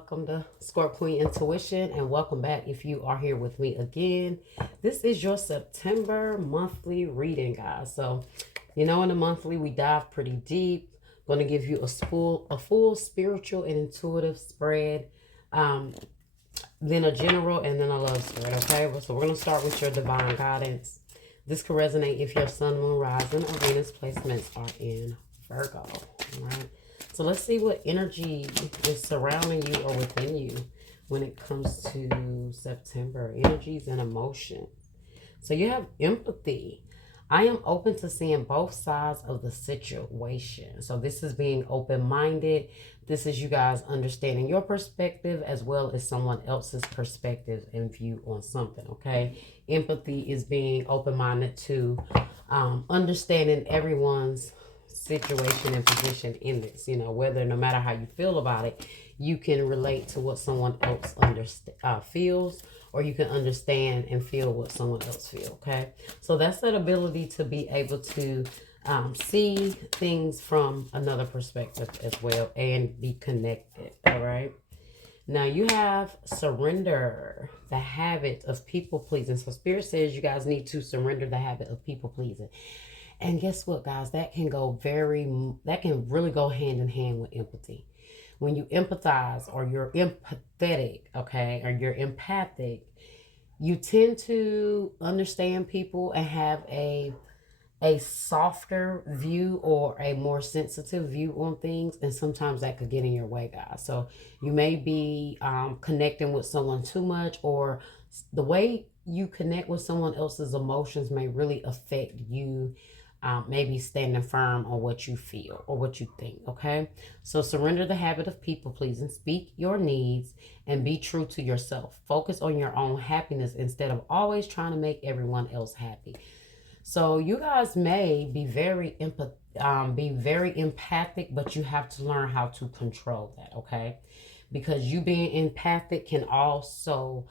welcome to Scorpio Intuition, and welcome back if you are here with me again. This is your September monthly reading, guys. So, in the monthly we dive pretty deep. Going to give you a full spiritual and intuitive spread, then a general, and then a love spread. Okay, so we're going to start with your divine guidance. This could resonate if your sun, moon, rising, or Venus placements are in Virgo. All right. So let's see what energy is surrounding you or within you when it comes to September. Energies and emotions. So you have empathy. I am open to seeing both sides of the situation. So this is being open-minded. This is you guys understanding your perspective as well as someone else's perspective and view on something, okay? Empathy is being open-minded to understanding everyone's situation and position in this, whether no matter how you feel about it, you can relate to what someone else feels, or you can understand and feel what someone else feels. Okay, so that's that ability to be able to see things from another perspective as well and be connected. All right, now you have surrender, the habit of people pleasing. So spirit says you guys need to surrender the habit of people pleasing. And guess what, guys? That can really go hand in hand with empathy. When you empathize or you're empathetic, okay, or you're empathic, you tend to understand people and have a softer view or a more sensitive view on things, and sometimes that could get in your way, guys. So you may be connecting with someone too much, or the way you connect with someone else's emotions may really affect you. Maybe standing firm on what you feel or what you think, okay? So surrender the habit of people pleasing, speak your needs, and be true to yourself. Focus on your own happiness instead of always trying to make everyone else happy. So you guys may be very empathic, but you have to learn how to control that, okay? Because you being empathic can also,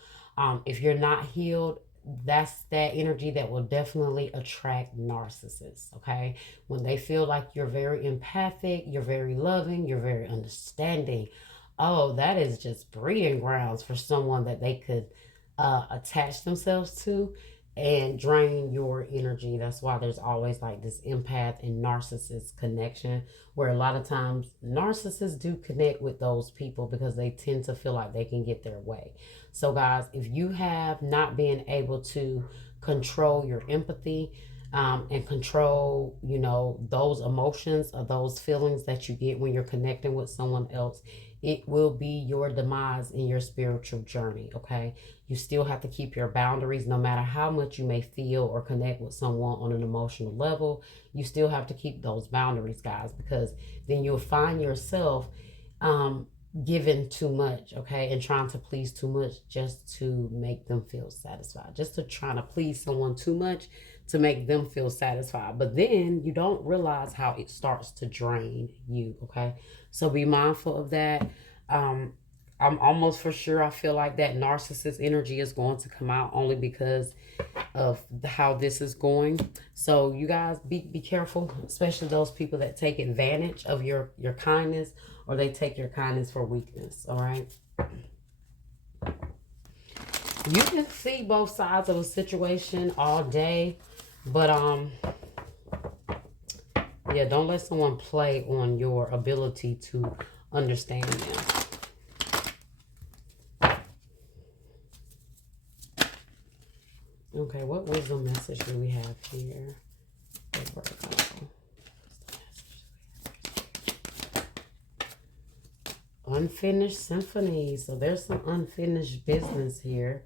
if you're not healed, that's that energy that will definitely attract narcissists, okay? When they feel like you're very empathic, you're very loving, you're very understanding, oh, that is just breeding grounds for someone that they could attach themselves to and drain your energy. That's why there's always like this empath and narcissist connection, where a lot of times narcissists do connect with those people because they tend to feel like they can get their way. So guys, if you have not been able to control your empathy and control, those emotions or those feelings that you get when you're connecting with someone else, it will be your demise in your spiritual journey, okay? You still have to keep your boundaries no matter how much you may feel or connect with someone on an emotional level. You still have to keep those boundaries, guys, because then you'll find yourself giving too much, okay, and trying to please too much just to make them feel satisfied, just to try to please someone too much to make them feel satisfied. But then you don't realize how it starts to drain you, okay? So be mindful of that. I'm almost for sure, I feel like that narcissist energy is going to come out only because of how this is going. So you guys be careful, especially those people that take advantage of your kindness, or they take your kindness for weakness. All right, you can see both sides of a situation all day, but yeah, don't let someone play on your ability to understand them. Okay, what wisdom message do we have here? Unfinished symphony. So there's some unfinished business here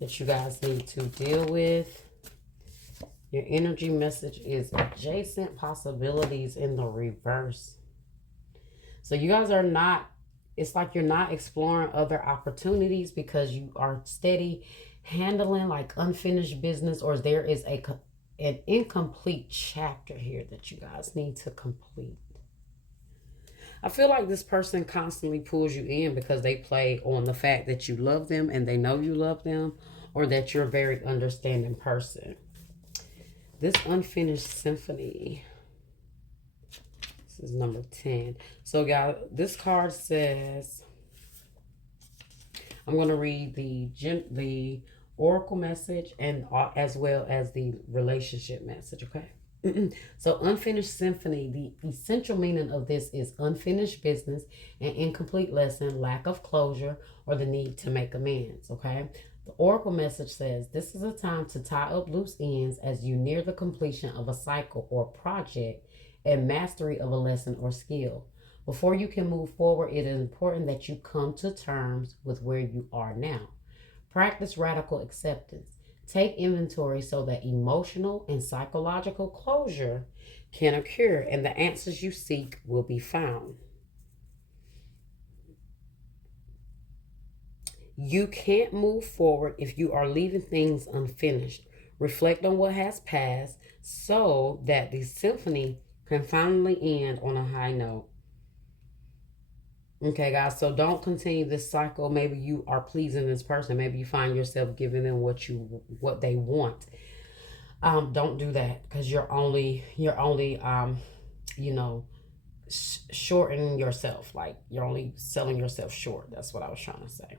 that you guys need to deal with. Your energy message is adjacent possibilities in the reverse. So you guys are not, it's like you're not exploring other opportunities because you are steady handling like unfinished business, or there is an incomplete chapter here that you guys need to complete. I feel like this person constantly pulls you in because they play on the fact that you love them and they know you love them, or that you're a very understanding person. This unfinished symphony. This is number 10. So, guys, this card says I'm going to read the oracle message and as well as the relationship message, okay? So, unfinished symphony, the essential meaning of this is unfinished business, an incomplete lesson, lack of closure, or the need to make amends, okay? The oracle message says this is a time to tie up loose ends as you near the completion of a cycle or project and mastery of a lesson or skill. Before you can move forward, it is important that you come to terms with where you are now. Practice radical acceptance. Take inventory so that emotional and psychological closure can occur and the answers you seek will be found. You can't move forward if you are leaving things unfinished. Reflect on what has passed so that the symphony can finally end on a high note. Okay, guys, so don't continue this cycle. Maybe you are pleasing this person. Maybe you find yourself giving them what they want. Don't do that because you're only shortening yourself. Like you're only selling yourself short. That's what I was trying to say.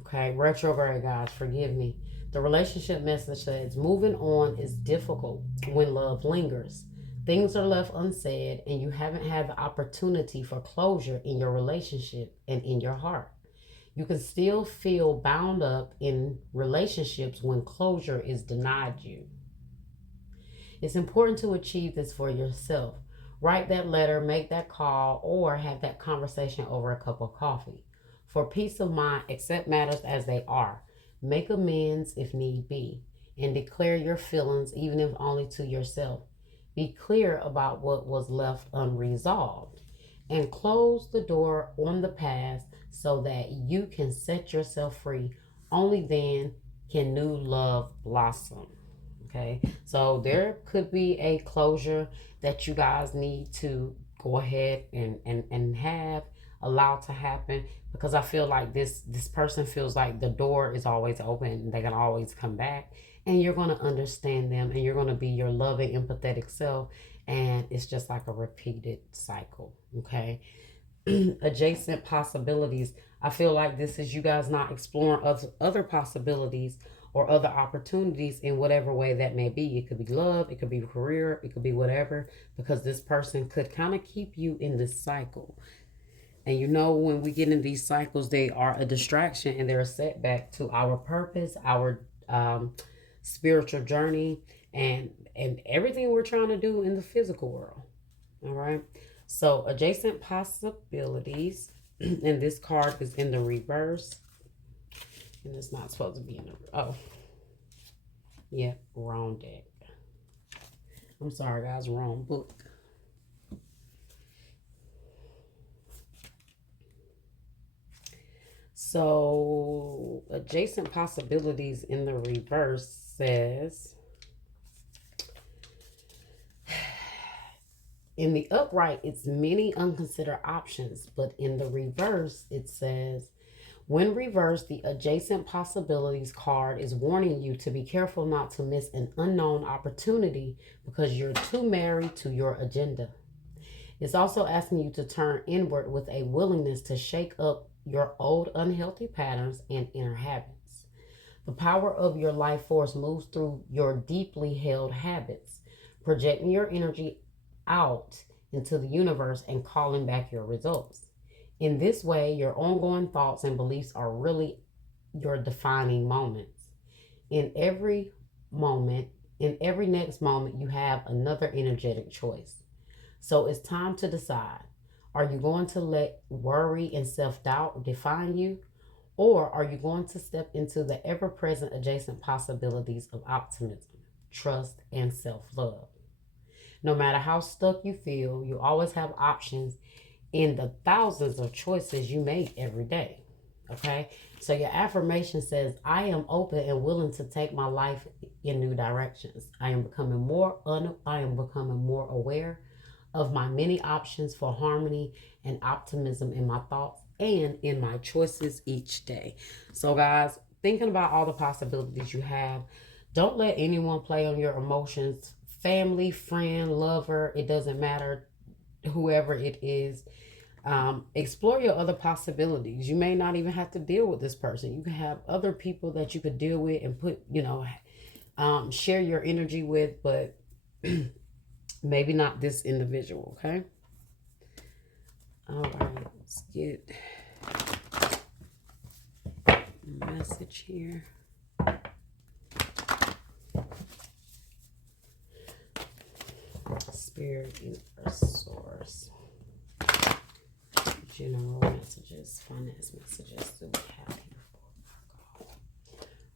Okay, retrograde, guys, forgive me. The relationship message says moving on is difficult when love lingers. Things are left unsaid, and you haven't had the opportunity for closure in your relationship and in your heart. You can still feel bound up in relationships when closure is denied you. It's important to achieve this for yourself. Write that letter, make that call, or have that conversation over a cup of coffee. For peace of mind, accept matters as they are. Make amends if need be, and declare your feelings, even if only to yourself. Be clear about what was left unresolved, and close the door on the past so that you can set yourself free. Only then can new love blossom. Okay, so there could be a closure that you guys need to go ahead and have allowed to happen, because I feel like this person feels like the door is always open and they can always come back, and you're going to understand them and you're going to be your loving empathetic self, and it's just like a repeated cycle. Okay. Adjacent possibilities, I feel like this is you guys not exploring other possibilities or other opportunities in whatever way that may be. It could be love, it could be career, it could be whatever, because this person could kind of keep you in this cycle. And you know, when we get in these cycles, they are a distraction and they're a setback to our purpose, our spiritual journey, and everything we're trying to do in the physical world. All right. So adjacent possibilities, and this card is in the reverse, and it's not supposed to be in the wrong deck. I'm sorry, guys, wrong book. So, adjacent possibilities in the reverse says, in the upright, it's many unconsidered options, but in the reverse, it says, when reversed, the adjacent possibilities card is warning you to be careful not to miss an unknown opportunity because you're too married to your agenda. It's also asking you to turn inward with a willingness to shake up your old unhealthy patterns and inner habits. The power of your life force moves through your deeply held habits, projecting your energy out into the universe and calling back your results. In this way, your ongoing thoughts and beliefs are really your defining moments. In every next moment, you have another energetic choice. So it's time to decide. Are you going to let worry and self-doubt define you? Or are you going to step into the ever-present adjacent possibilities of optimism, trust, and self-love? No matter how stuck you feel, you always have options in the thousands of choices you make every day. Okay? So your affirmation says, I am open and willing to take my life in new directions. I am becoming more aware of my many options for harmony and optimism in my thoughts and in my choices each day. So guys, thinking about all the possibilities you have, don't let anyone play on your emotions. Family, friend, lover, it doesn't matter, whoever it is. Explore your other possibilities. You may not even have to deal with this person. You can have other people that you could deal with and put, share your energy with, but maybe not this individual, okay? All right, let's get a message here. Spirit, universe, source. General messages, finance messages. Do we have here for Virgo?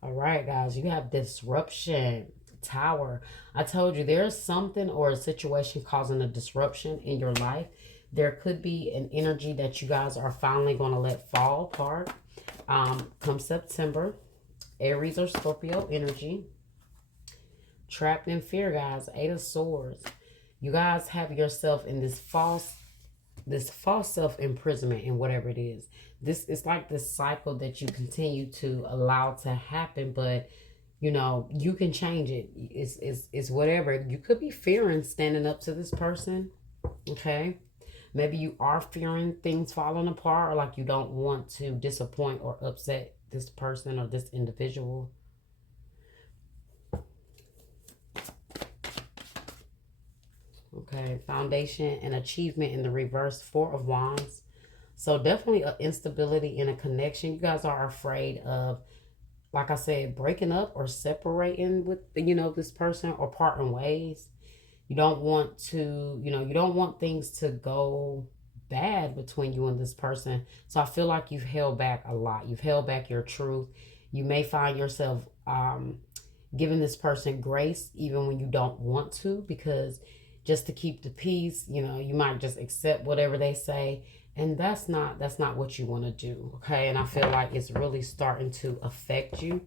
All right, guys, you have disruption. Tower. I told you there's something or a situation causing a disruption in your life. There could be an energy that you guys are finally going to let fall apart. Come September, Aries or Scorpio energy. Trapped in fear, guys. 8 of Swords. You guys have yourself in this false self-imprisonment in whatever it is. This is like this cycle that you continue to allow to happen, but you can change it. It's whatever. You could be fearing standing up to this person. Okay. Maybe you are fearing things falling apart, or like you don't want to disappoint or upset this person or this individual. Okay, foundation and achievement in the reverse, 4 of Wands. So definitely an instability in a connection. You guys are afraid of, like I said, breaking up or separating with, this person or parting ways. You don't want to, you don't want things to go bad between you and this person. So I feel like you've held back a lot. You've held back your truth. You may find yourself giving this person grace even when you don't want to, because just to keep the peace, you might just accept whatever they say, and that's not what you want to do. Okay, and I feel like it's really starting to affect you,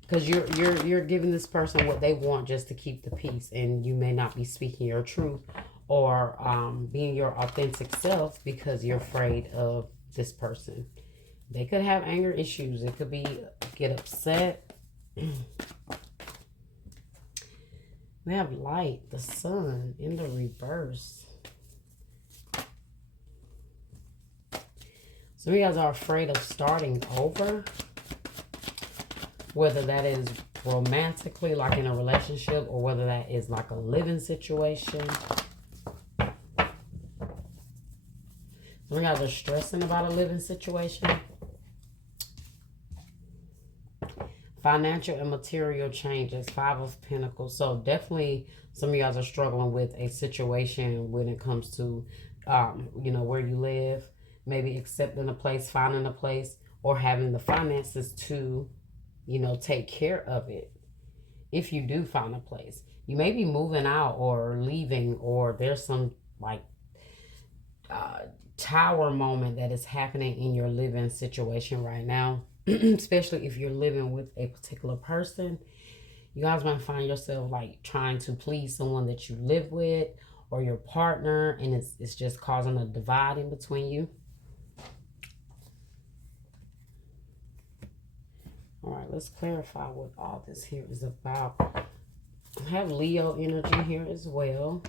because you're giving this person what they want just to keep the peace, and you may not be speaking your truth or being your authentic self because you're afraid of this person. They could have anger issues. It could be get upset. We have light, the sun in the reverse. So you guys are afraid of starting over, whether that is romantically, like in a relationship, or whether that is like a living situation. So you guys are stressing about a living situation. Financial and material changes, 5 of Pentacles. So definitely some of you guys are struggling with a situation when it comes to, where you live. Maybe accepting a place, finding a place, or having the finances to, take care of it. If you do find a place, you may be moving out or leaving, or there's some like tower moment that is happening in your living situation right now. Especially if you're living with a particular person, you guys might find yourself like trying to please someone that you live with or your partner, and it's just causing a divide in between you. All right, let's clarify what all this here is about. I have Leo energy here as well.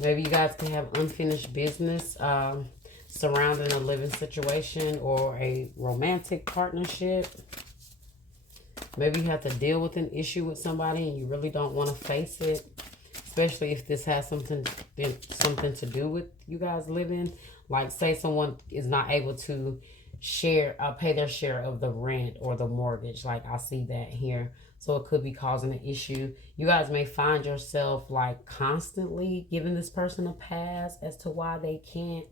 Maybe you guys can have unfinished business surrounding a living situation or a romantic partnership. Maybe you have to deal with an issue with somebody and you really don't want to face it, especially if this has something to do with you guys living. Like say someone is not able to pay their share of the rent or the mortgage. Like I see that here. So it could be causing an issue. You guys may find yourself like constantly giving this person a pass as to why they can't,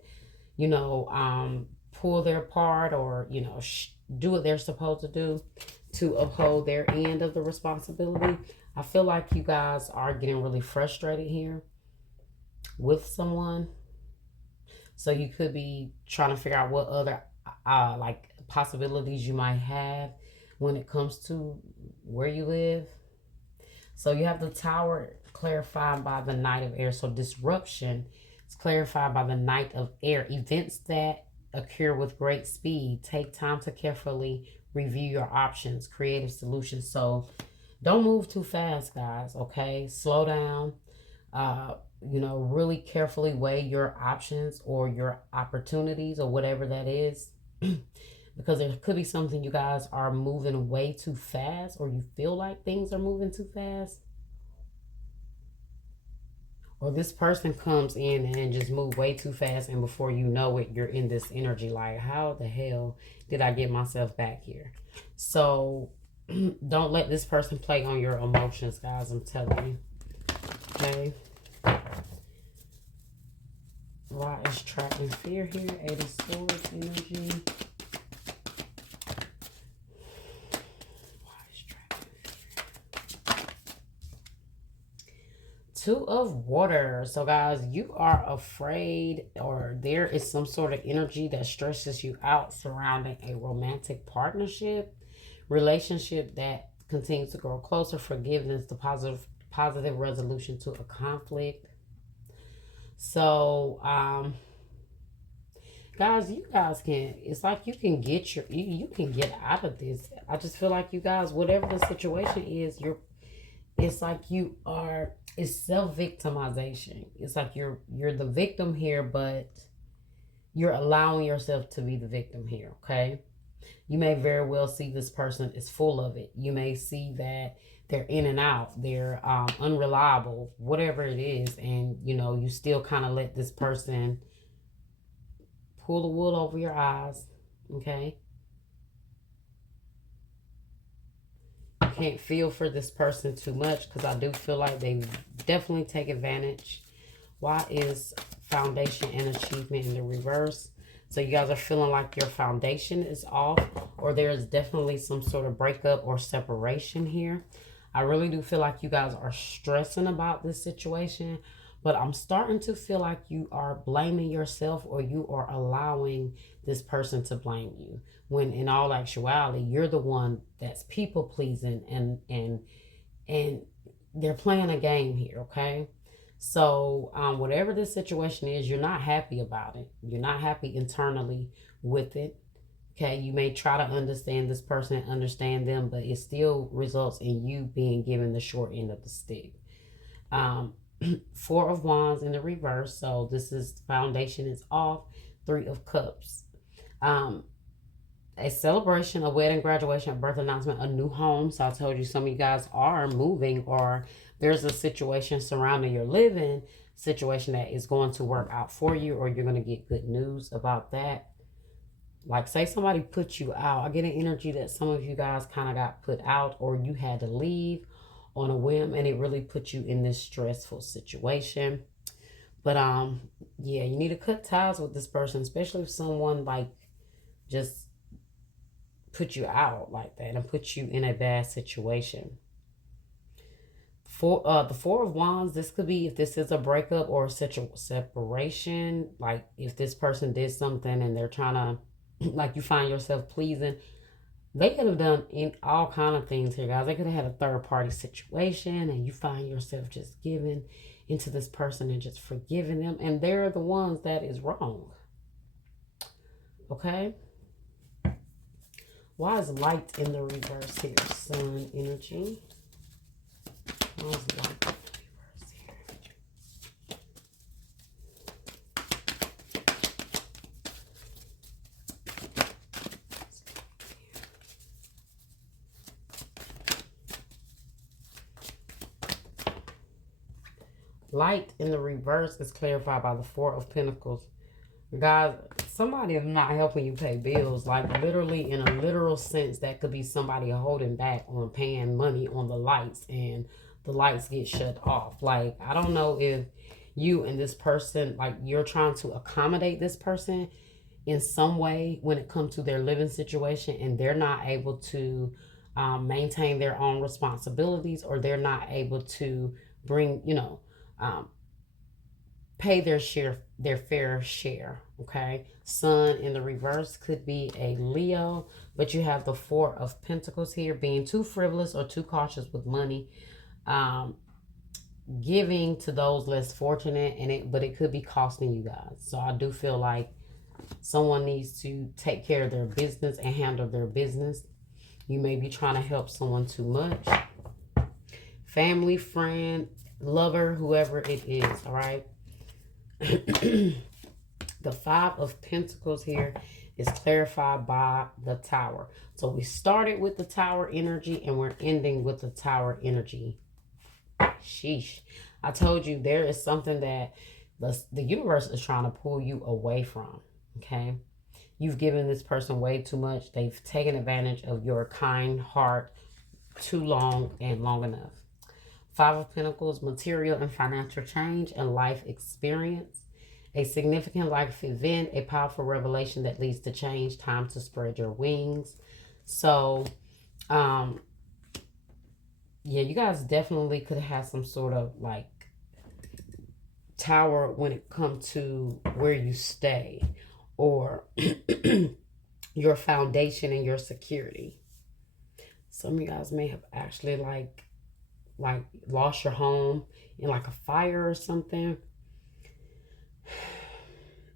pull their part or, do what they're supposed to do to uphold their end of the responsibility. I feel like you guys are getting really frustrated here with someone. So you could be trying to figure out what other like possibilities you might have when it comes to where you live. So you have the Tower clarified by the Knight of Air. So disruption is clarified by the Knight of Air. Events that occur with great speed. Take time to carefully review your options. Creative solutions. So Don't move too fast, guys, okay? Slow down. You know, really carefully weigh your options or your opportunities or whatever that is. Because there could be something you guys are moving way too fast, or you feel like things are moving too fast. Or this person comes in and just move way too fast, and before you know it, you're in this energy like, how the hell did I get myself back here? So don't let this person play on your emotions, guys. I'm telling you. Okay. Why is trapped in fear here? 8 of Swords energy. Why is trapped in fear? 2 of Water. So, guys, you are afraid, or there is some sort of energy that stresses you out surrounding a romantic partnership, relationship that continues to grow closer, forgiveness, the positive resolution to a conflict. So, guys, you guys can, it's like you can get you can get out of this. I just feel like you guys, whatever the situation is, it's like you are, it's self-victimization. It's like you're the victim here, but you're allowing yourself to be the victim here, okay? You may very well see this person is full of it. You may see that they're in and out, they're unreliable, whatever it is, and you know, you still kind of let this person pull the wool over your eyes, okay? You can't feel for this person too much, because I do feel like they definitely take advantage. Why is foundation and achievement in the reverse? So you guys are feeling like your foundation is off, or there is definitely some sort of breakup or separation here. I really do feel like you guys are stressing about this situation, but I'm starting to feel like you are blaming yourself, or you are allowing this person to blame you, when in all actuality, you're the one that's people pleasing, and they're playing a game here, okay? So whatever this situation is, you're not happy about it. You're not happy internally with it. Okay, you may try to understand this person, understand them, but it still results in you being given the short end of the stick. 4 of Wands in the reverse. So this is, foundation is off. 3 of Cups. A celebration, a wedding, graduation, a birth announcement, a new home. So I told you some of you guys are moving, or there's a situation surrounding your living situation that is going to work out for you, or you're going to get good news about that. Like, say somebody put you out. I get an energy that some of you guys kind of got put out, or you had to leave on a whim, and it really put you in this stressful situation. But yeah, you need to cut ties with this person, especially if someone like just put you out like that and put you in a bad situation. The 4 of Wands, this could be if this is a breakup or such a separation. Like if this person did something and they're trying to, like, you find yourself pleasing. They could have done all kind of things here, guys. They could have had a third party situation, and you find yourself just giving into this person and just forgiving them, and they're the ones that is wrong. Okay? Why is light in the reverse here? Sun energy. Why is light in the reverse here? Light in the reverse is clarified by the 4 of Pentacles. Guys, somebody is not helping you pay bills. Like, literally, in a literal sense, that could be somebody holding back on paying money on the lights, and the lights get shut off. Like, I don't know if you and this person, like, you're trying to accommodate this person in some way when it comes to their living situation, and they're not able to maintain their own responsibilities, or they're not able to bring, pay their fair share. Okay, Sun in the reverse could be a Leo, but you have the 4 of Pentacles here, being too frivolous or too cautious with money, giving to those less fortunate, but it could be costing you guys. So I do feel like someone needs to take care of their business and handle their business. You may be trying to help someone too much. family, friend, lover, whoever it is, all right? The Five of Pentacles here is clarified by the Tower. So we started with the Tower energy and we're ending with the Tower energy. Sheesh. I told you there is something that the universe is trying to pull you away from, okay? You've given this person way too much. They've taken advantage of your kind heart too long and long enough. Five of Pentacles, material and financial change and life experience. A significant life event, a powerful revelation that leads to change. Time to spread your wings. So, yeah, you guys definitely could have some sort of like tower when it comes to where you stay or your foundation and your security. Some of you guys may have actually like lost your home in like a fire or something,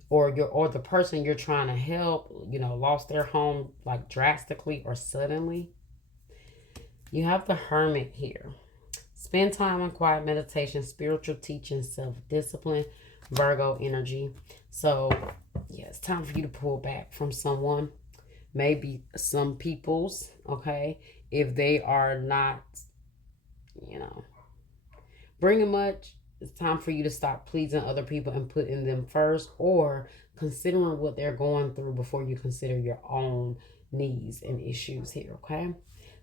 or the person you're trying to help, you know, lost their home like drastically or suddenly. You have the Hermit here. Spend time on quiet meditation, spiritual teaching, self-discipline, Virgo energy. So yeah, it's time for you to pull back from someone, maybe some people's, okay, if they are not, you know, bringing much. It's time for you to stop pleasing other people and putting them first, or considering what they're going through before you consider your own needs and issues here, okay?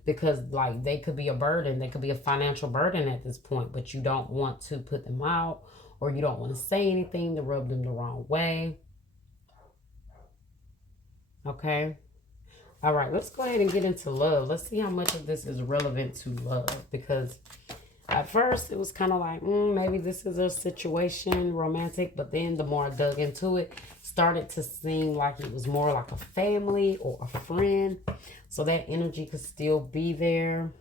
Because like they could be a burden, they could be a financial burden at this point, but you don't want to put them out, or you don't want to say anything to rub them the wrong way. Okay? All right, let's go ahead and get into love. Let's see how much of this is relevant to love, because at first it was kind of like, maybe this is a situation romantic, but then the more I dug into it, started to seem like it was more like a family or a friend. So that energy could still be there.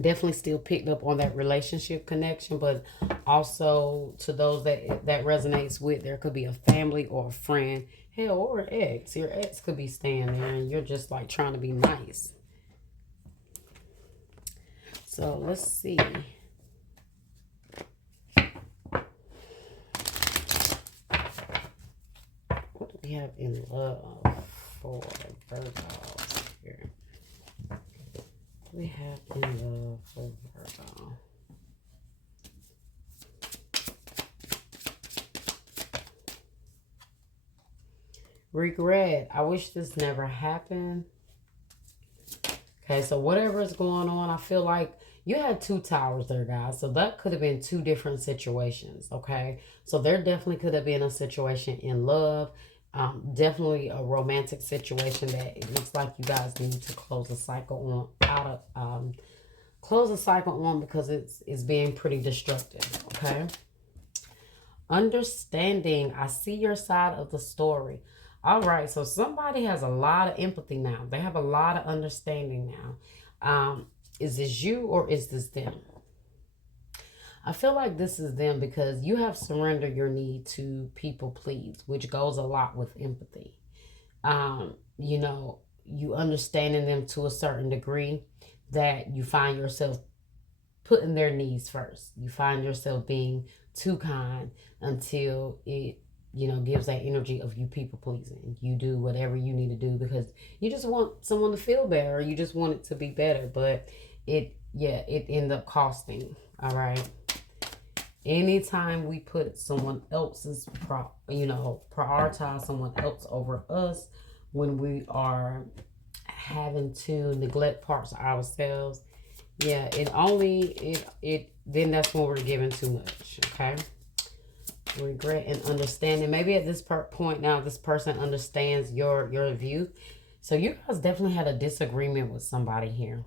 Definitely still picked up on that relationship connection, but also to those that resonates with, there could be a family or a friend, hell, or an ex. Your ex could be staying there and you're just like trying to be nice. So let's see. What do we have in love for Virgo here? What do we have in love for Virgo? Regret. I wish this never happened. Okay, so whatever is going on, I feel like you had two towers there, guys. So that could have been two different situations, okay? So there definitely could have been a situation in love. Definitely a romantic situation that it looks like you guys need to close the cycle on, close the cycle on, because it's being pretty destructive, okay? Understanding. I see your side of the story. All right, so somebody has a lot of empathy now. They have a lot of understanding now. Is this you or is this them? I feel like this is them because you have surrendered your need to people please, which goes a lot with empathy. You know, you understanding them to a certain degree that you find yourself putting their needs first. You find yourself being too kind until it, you know, gives that energy of you people pleasing. You do whatever you need to do because you just want someone to feel better, or you just want it to be better, but it end up costing. All right. Anytime we put someone else's prioritize someone else over us, when we are having to neglect parts of ourselves, then that's when we're giving too much. Okay. Regret and understanding. Maybe at this point now, this person understands your view. So you guys definitely had a disagreement with somebody here.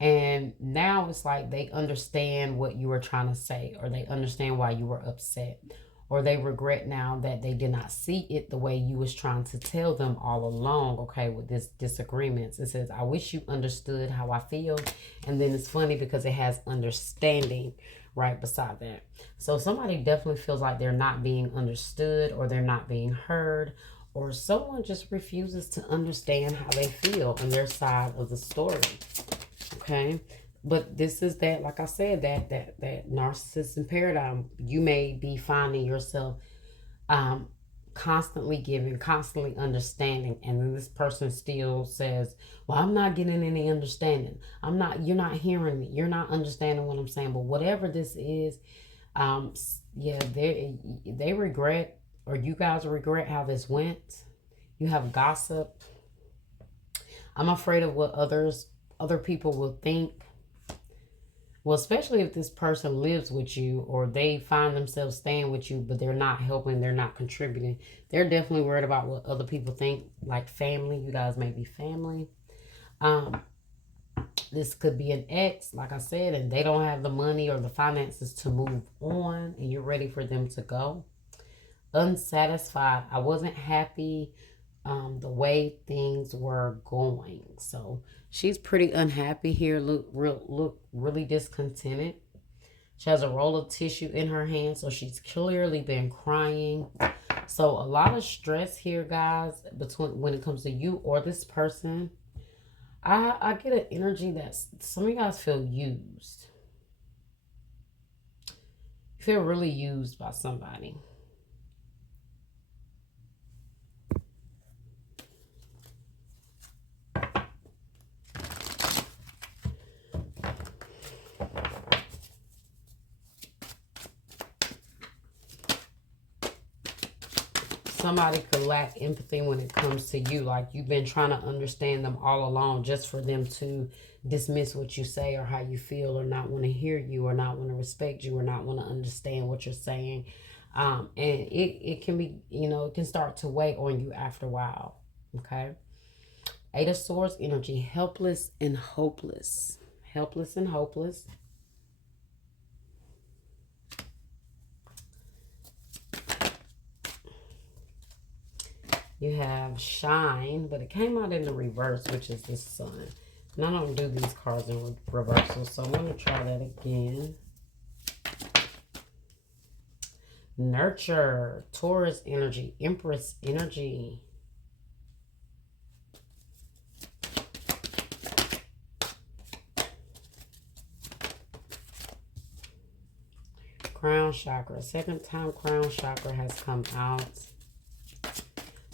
And now it's like they understand what you were trying to say, or they understand why you were upset, or they regret now that they did not see it the way you was trying to tell them all along, okay, with this disagreements. It says, I wish you understood how I feel. And then it's funny because it has understanding right beside that. So somebody definitely feels like they're not being understood, or they're not being heard, or someone just refuses to understand how they feel on their side of the story. Okay. But this is that, like I said, that narcissism paradigm. You may be finding yourself um, constantly giving, constantly understanding, and then this person still says, "Well, I'm not getting any understanding. You're not hearing me. You're not understanding what I'm saying." But whatever this is, yeah, they regret, or you guys regret how this went. You have gossip. I'm afraid of what other people will think. Well, especially if this person lives with you or they find themselves staying with you, but they're not helping, they're not contributing. They're definitely worried about what other people think, like family. You guys may be family. Um, this could be an ex, like I said, and they don't have the money or the finances to move on, and you're ready for them to go. Unsatisfied. I wasn't happy the way things were going. So she's pretty unhappy here. Look really discontented. She has a roll of tissue in her hand, so she's clearly been crying. So a lot of stress here, guys, between when it comes to you or this person. I get an energy that some of you guys feel used. You feel really used by somebody. Somebody could lack empathy when it comes to you. Like you've been trying to understand them all along just for them to dismiss what you say or how you feel or not want to hear you or not want to respect you or not want to understand what you're saying. And it can be, it can start to weigh on you after a while. Okay. Eight of Swords energy, helpless and hopeless. Helpless and hopeless. You have shine, but it came out in the reverse, which is the sun. And I don't do these cards in reversal, so I'm going to try that again. Nurture, Taurus energy, Empress energy. Crown chakra. Second time crown chakra has come out.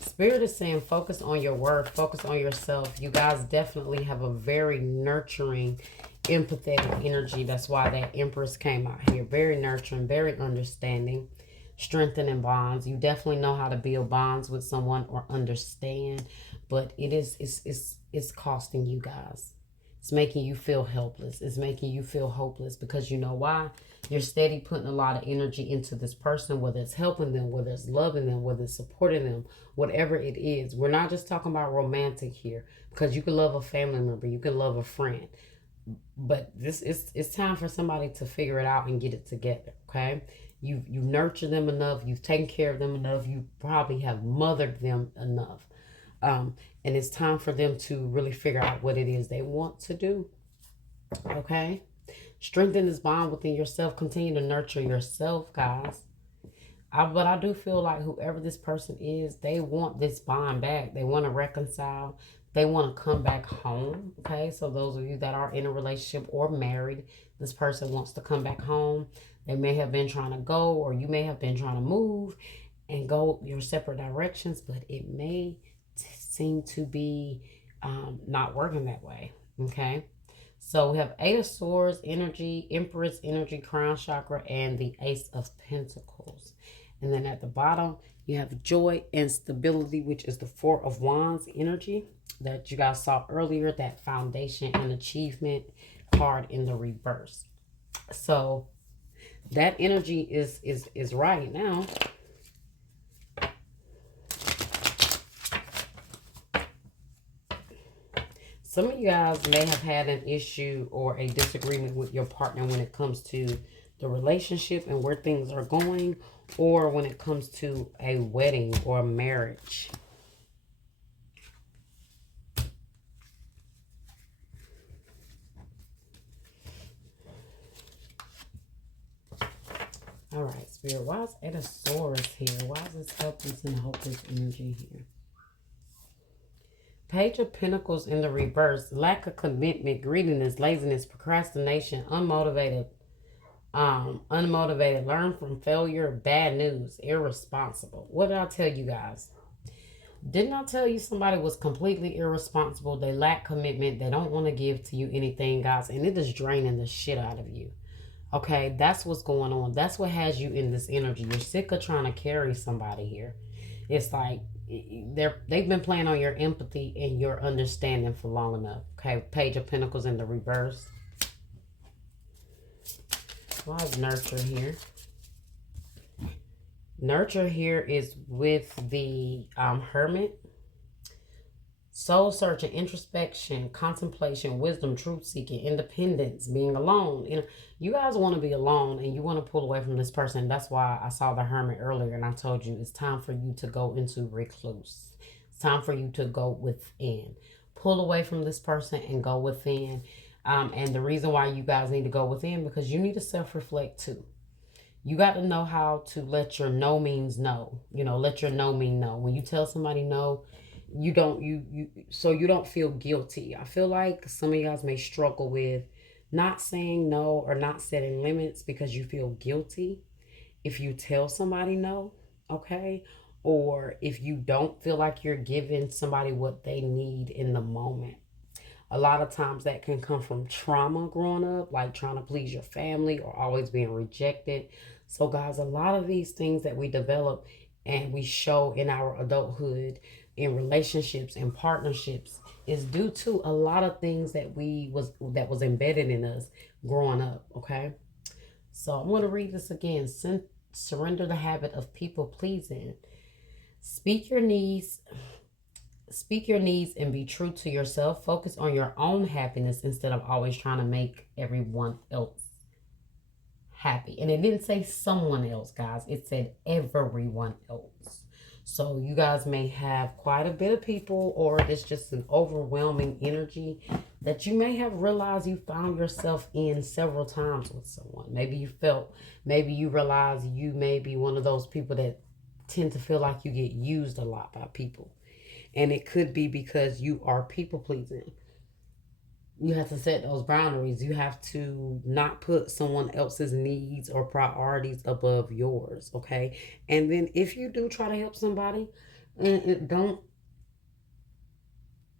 Spirit is saying focus on your worth, focus on yourself. You guys definitely have a very nurturing, empathetic energy. That's why that Empress came out here. Very nurturing, very understanding, strengthening bonds. You definitely know how to build bonds with someone or understand, but it's costing you guys. It's making you feel helpless. It's making you feel hopeless because you know why? You're steady putting a lot of energy into this person, whether it's helping them, whether it's loving them, whether it's supporting them, whatever it is. We're not just talking about romantic here because you can love a family member, you can love a friend. But it's time for somebody to figure it out and get it together, okay? You nurture them enough, you've taken care of them enough, you probably have mothered them enough. And it's time for them to really figure out what it is they want to do. Okay? Strengthen this bond within yourself. Continue to nurture yourself, guys. But I do feel like whoever this person is, they want this bond back. They want to reconcile. They want to come back home. Okay? So those of you that are in a relationship or married, this person wants to come back home. They may have been trying to go, or you may have been trying to move and go your separate directions, but it may seem to be not working that way. Okay, so we have Eight of Swords energy, Empress energy, crown chakra, and the Ace of Pentacles. And then at the bottom you have joy and stability, which is the Four of Wands energy that you guys saw earlier, that foundation and achievement card in the reverse. So that energy is right now. Some of you guys may have had an issue or a disagreement with your partner when it comes to the relationship and where things are going, or when it comes to a wedding or a marriage. All right, Spirit, why is Eight of Swords here? Why is this helpless and hopeless energy here? Page of Pentacles in the reverse. Lack of commitment, greediness, laziness, procrastination, unmotivated, learn from failure, bad news, irresponsible. What did I tell you guys? Didn't I tell you somebody was completely irresponsible? They lack commitment. They don't want to give to you anything, guys. And it is draining the shit out of you. Okay, that's what's going on. That's what has you in this energy. You're sick of trying to carry somebody here. It's like they've been playing on your empathy and your understanding for long enough. Okay, Page of Pentacles in the reverse. Why is nurture here? Nurture here is with the Hermit. Soul searching, introspection, contemplation, wisdom, truth seeking, independence, being alone. You know, you guys want to be alone and you want to pull away from this person. That's why I saw the Hermit earlier and I told you it's time for you to go into recluse. It's time for you to go within. Pull away from this person and go within. And the reason why you guys need to go within, because you need to self-reflect too. You got to know how to let your no means no. You know, let your no mean no. When you tell somebody no, you don't feel guilty. I feel like some of you guys may struggle with not saying no or not setting limits because you feel guilty if you tell somebody no, okay? Or if you don't feel like you're giving somebody what they need in the moment. A lot of times that can come from trauma growing up, like trying to please your family or always being rejected. So guys, a lot of these things that we develop and we show in our adulthood, in relationships and partnerships, is due to a lot of things that was embedded in us growing up, okay? So I'm going to read this again. Surrender the habit of people pleasing. Speak your needs and be true to yourself. Focus on your own happiness instead of always trying to make everyone else happy. And it didn't say someone else, guys. It said everyone else. So you guys may have quite a bit of people, or it's just an overwhelming energy that you may have realized you found yourself in several times with someone. Maybe you realize you may be one of those people that tend to feel like you get used a lot by people. And it could be because you are people pleasing. You have to set those boundaries. You have to not put someone else's needs or priorities above yours, okay? And then if you do try to help somebody and it don't,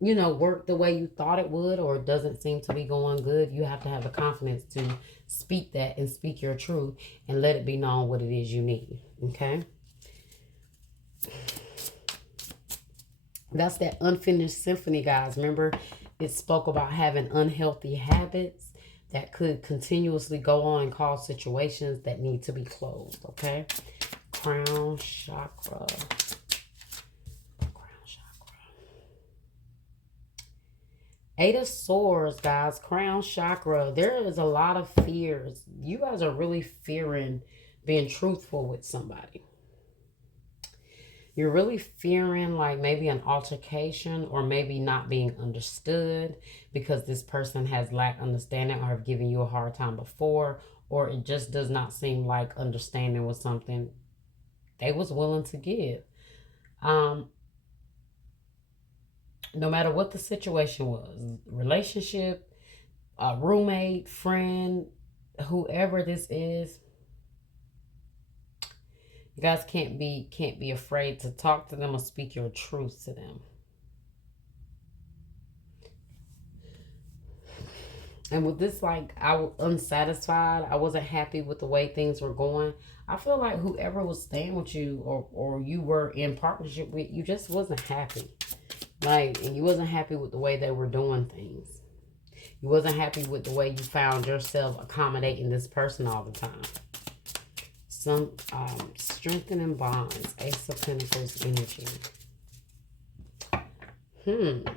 work the way you thought it would, or it doesn't seem to be going good, you have to have the confidence to speak that and speak your truth and let it be known what it is you need, okay? That's that unfinished symphony, guys. Remember, it spoke about having unhealthy habits that could continuously go on and cause situations that need to be closed, okay? Crown chakra. Crown chakra. Eight of Swords, guys. Crown chakra. There is a lot of fears. You guys are really fearing being truthful with somebody. You're really fearing like maybe an altercation or maybe not being understood because this person has lacked understanding or have given you a hard time before, or it just does not seem like understanding was something they was willing to give. No matter what the situation was, relationship, roommate, friend, whoever this is, you guys can't be afraid to talk to them or speak your truth to them. And with this, like, I was unsatisfied. I wasn't happy with the way things were going. I feel like whoever was staying with you or you were in partnership with, you just wasn't happy. Like, and you wasn't happy with the way they were doing things. You wasn't happy with the way you found yourself accommodating this person all the time. Some strengthening bonds. Ace of Pentacles energy.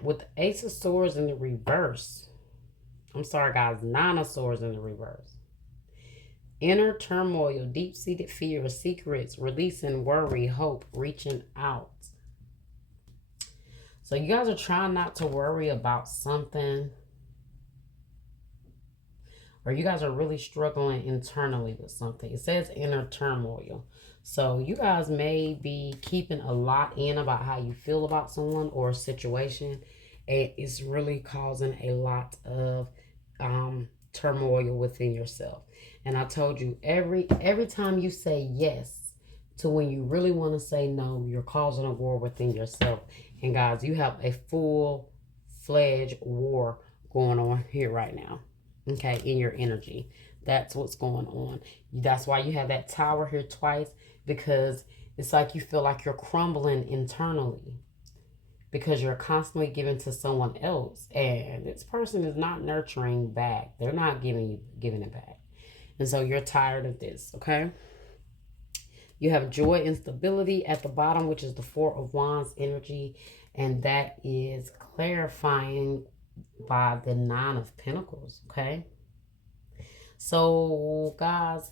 With the Ace of Swords in the reverse. I'm sorry, guys. Nine of Swords in the reverse. Inner turmoil, deep-seated fear, secrets, releasing worry, hope, reaching out. So you guys are trying not to worry about something. or you guys are really struggling internally with something. It says inner turmoil. So you guys may be keeping a lot in about how you feel about someone or a situation. And it's really causing a lot of turmoil within yourself. And I told you, every time you say yes to when you really want to say no, you're causing a war within yourself. And guys, you have a full-fledged war going on here right now. Okay, in your energy. That's what's going on. That's why you have that tower here twice, because it's like you feel like you're crumbling internally because you're constantly giving to someone else, and this person is not nurturing back. They're not giving it back. And so you're tired of this, okay? You have joy and stability at the bottom, which is the Four of Wands energy, and that is clarifying by the Nine of Pentacles, okay? So, guys,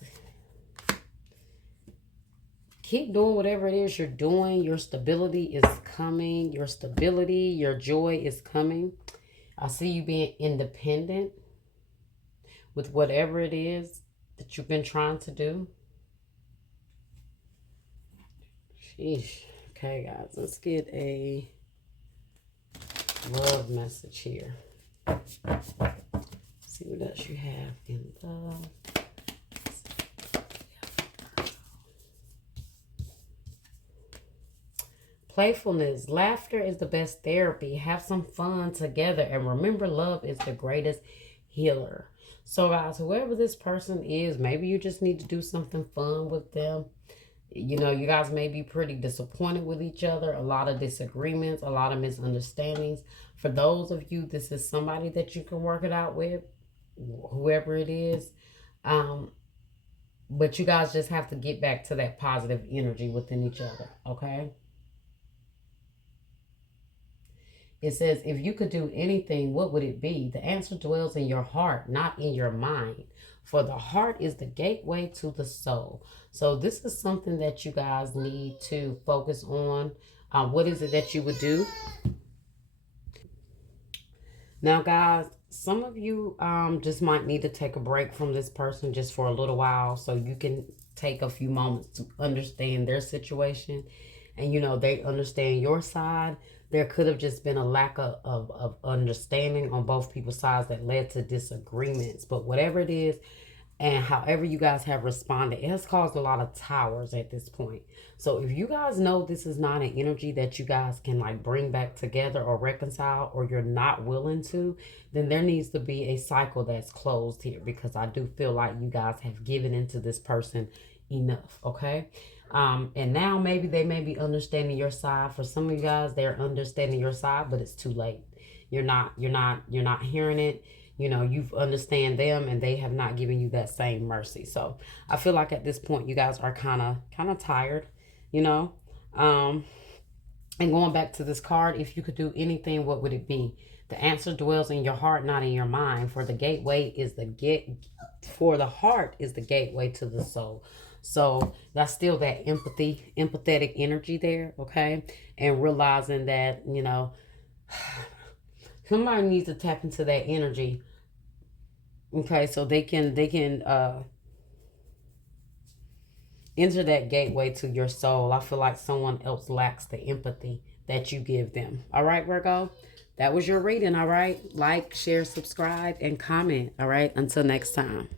keep doing whatever it is you're doing. Your stability is coming. Your stability, your joy is coming. I see you being independent with whatever it is that you've been trying to do. Sheesh. Okay, guys, let's get a love message here. See what else you have in love. Playfulness. Laughter is the best therapy. Have some fun together. And remember, love is the greatest healer. So, guys, whoever this person is, maybe you just need to do something fun with them. You know, you guys may be pretty disappointed with each other. A lot of disagreements, a lot of misunderstandings. For those of you, this is somebody that you can work it out with, whoever it is. But you guys just have to get back to that positive energy within each other, okay? It says, if you could do anything, what would it be? The answer dwells in your heart, not in your mind. For the heart is the gateway to the soul. So this is something that you guys need to focus on. What is it that you would do? Now, guys, some of you just might need to take a break from this person just for a little while, so you can take a few moments to understand their situation. And, you know, they understand your side. There could have just been a lack of understanding on both people's sides that led to disagreements. But whatever it is, and however you guys have responded, it has caused a lot of towers at this point. So if you guys know this is not an energy that you guys can like bring back together or reconcile, or you're not willing to, then there needs to be a cycle that's closed here, because I do feel like you guys have given into this person enough, okay? And now maybe they may be understanding your side. For some of you guys, they're understanding your side, but it's too late. You're not hearing it. You know, you've understand them, and they have not given you that same mercy. So I feel like at this point, you guys are kind of tired, you know. And going back to this card, if you could do anything, what would it be? The answer dwells in your heart, not in your mind. For the heart is the gateway to the soul. So that's still that empathetic energy there, okay? And realizing that, you know, somebody needs to tap into that energy, okay? So they can enter that gateway to your soul. I feel like someone else lacks the empathy that you give them. All right, Virgo? That was your reading, all right? Like, share, subscribe, and comment, all right? Until next time.